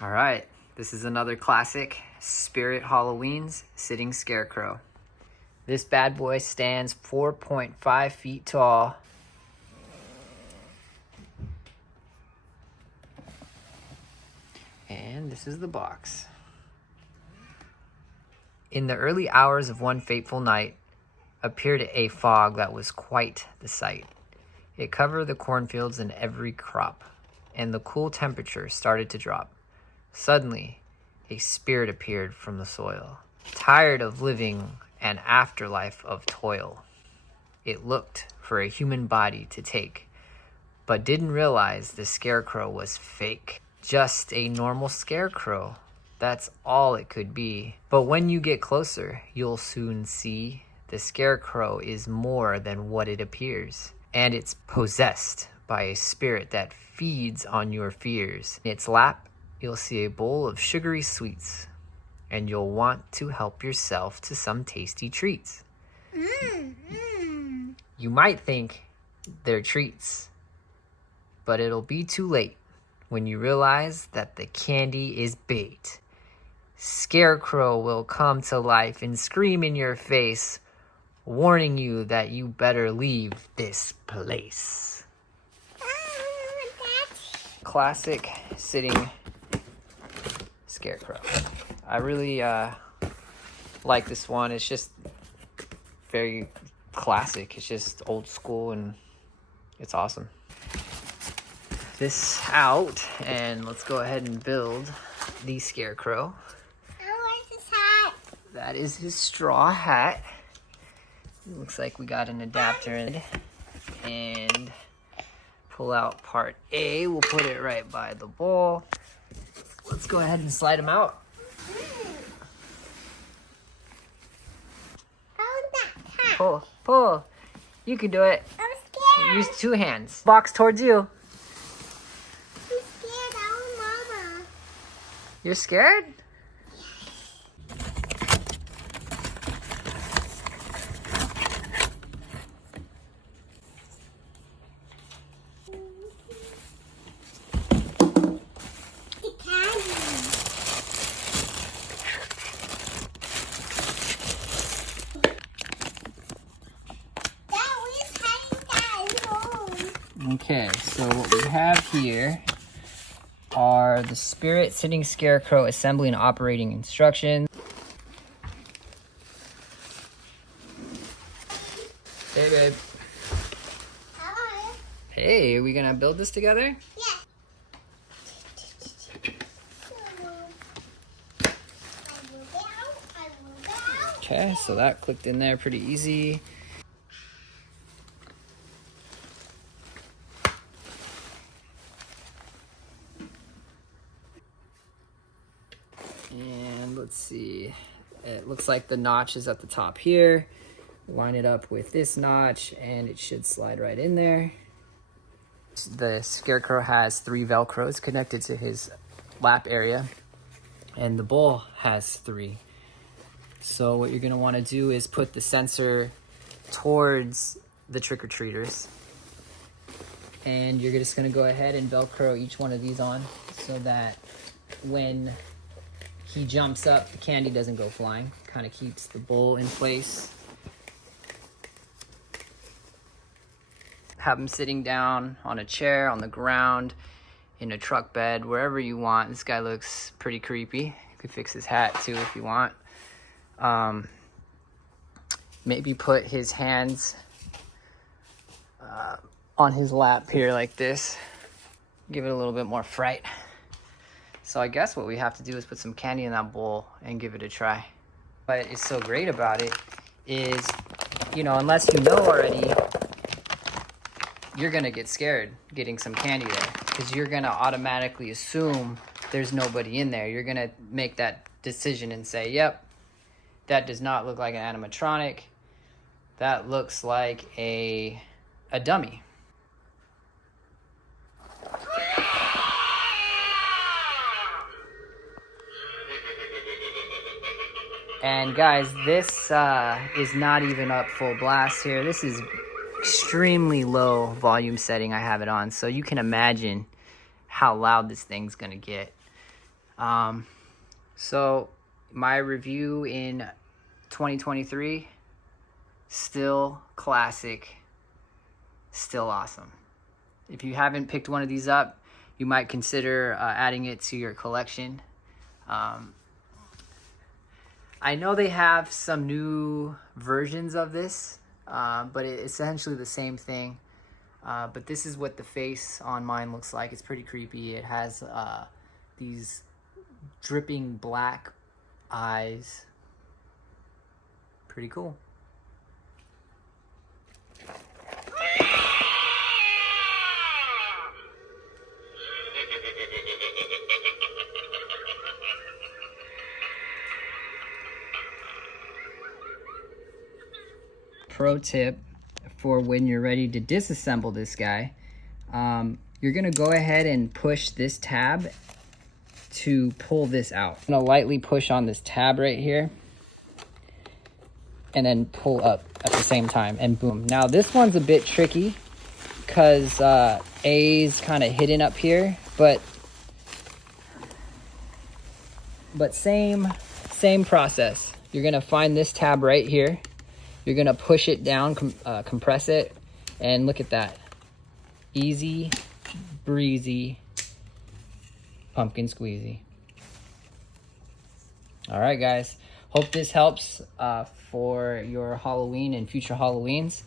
All right, this is another classic, Spirit Halloween's Sitting Scarecrow. This bad boy stands 4.5 feet tall. And this is the box. In the early hours of one fateful night, appeared a fog that was quite the sight. It covered the cornfields and every crop, and the cool temperature started to drop. Suddenly, a spirit appeared from the soil, tired of living an afterlife of toil. It looked for a human body to take, but didn't realize the scarecrow was fake. Just a normal scarecrow. That's all it could be. But when you get closer, you'll soon see the scarecrow is more than what it appears. And it's possessed by a spirit that feeds on your fears. In its lap, you'll see a bowl of sugary sweets, and you'll want to help yourself to some tasty treats. You might think they're treats, but it'll be too late when you realize that the candy is bait. Scarecrow will come to life and scream in your face, warning you that you better leave this place. Classic sitting Scarecrow. I really like this one. It's just very classic. It's just old school and it's awesome. This out and let's go ahead and build the Scarecrow. Where's his hat? That is his straw hat. It looks like we got an adapter in it. And pull out part A. We'll put it right by the ball. Let's go ahead and slide him out. Hold that hat. Pull, pull. You can do it. I'm scared. Use 2 hands. Box towards you. I'm scared. Oh, Mama. You're scared? Okay, so what we have here are the Spirit Sitting Scarecrow assembly and operating instructions. Hey, babe. Hello. Hey, are we gonna build this together? Yeah. Okay, so that clicked in there pretty easy. And let's see, it looks like the notch is at the top here. Line it up with this notch and it should slide right in there. The Scarecrow has 3 Velcros connected to his lap area, and the bowl has 3. So what you're gonna wanna do is put the sensor towards the trick-or-treaters. And you're just gonna go ahead and Velcro each one of these on so that when he jumps up, the candy doesn't go flying. Kind of keeps the bowl in place. Have him sitting down on a chair, on the ground, in a truck bed, wherever you want. This guy looks pretty creepy. You could fix his hat too if you want. Maybe put his hands on his lap here like this. Give it a little bit more fright. So I guess what we have to do is put some candy in that bowl and give it a try. What is so great about it is, you know, unless you know already, you're gonna get scared getting some candy there because you're gonna automatically assume there's nobody in there. You're gonna make that decision and say, yep, that does not look like an animatronic. That looks like a dummy. And guys, this is not even up full blast here. This is extremely low volume setting I have it on, so you can imagine how loud this thing's gonna get. So my review in 2023, still classic, still awesome. If you haven't picked one of these up, you might consider adding it to your collection. I know they have some new versions of this, but it's essentially the same thing. But this is what the face on mine looks like. It's pretty creepy. It has these dripping black eyes. Pretty cool. Pro tip for when you're ready to disassemble this guy, you're gonna go ahead and push this tab to pull this out. I'm gonna lightly push on this tab right here and then pull up at the same time, and boom. Now this one's a bit tricky because A's kind of hidden up here, but same process. You're gonna find this tab right here. You're gonna push it down, compress it, and look at that. Easy breezy pumpkin squeezy. All right, guys. Hope this helps for your Halloween and future Halloweens.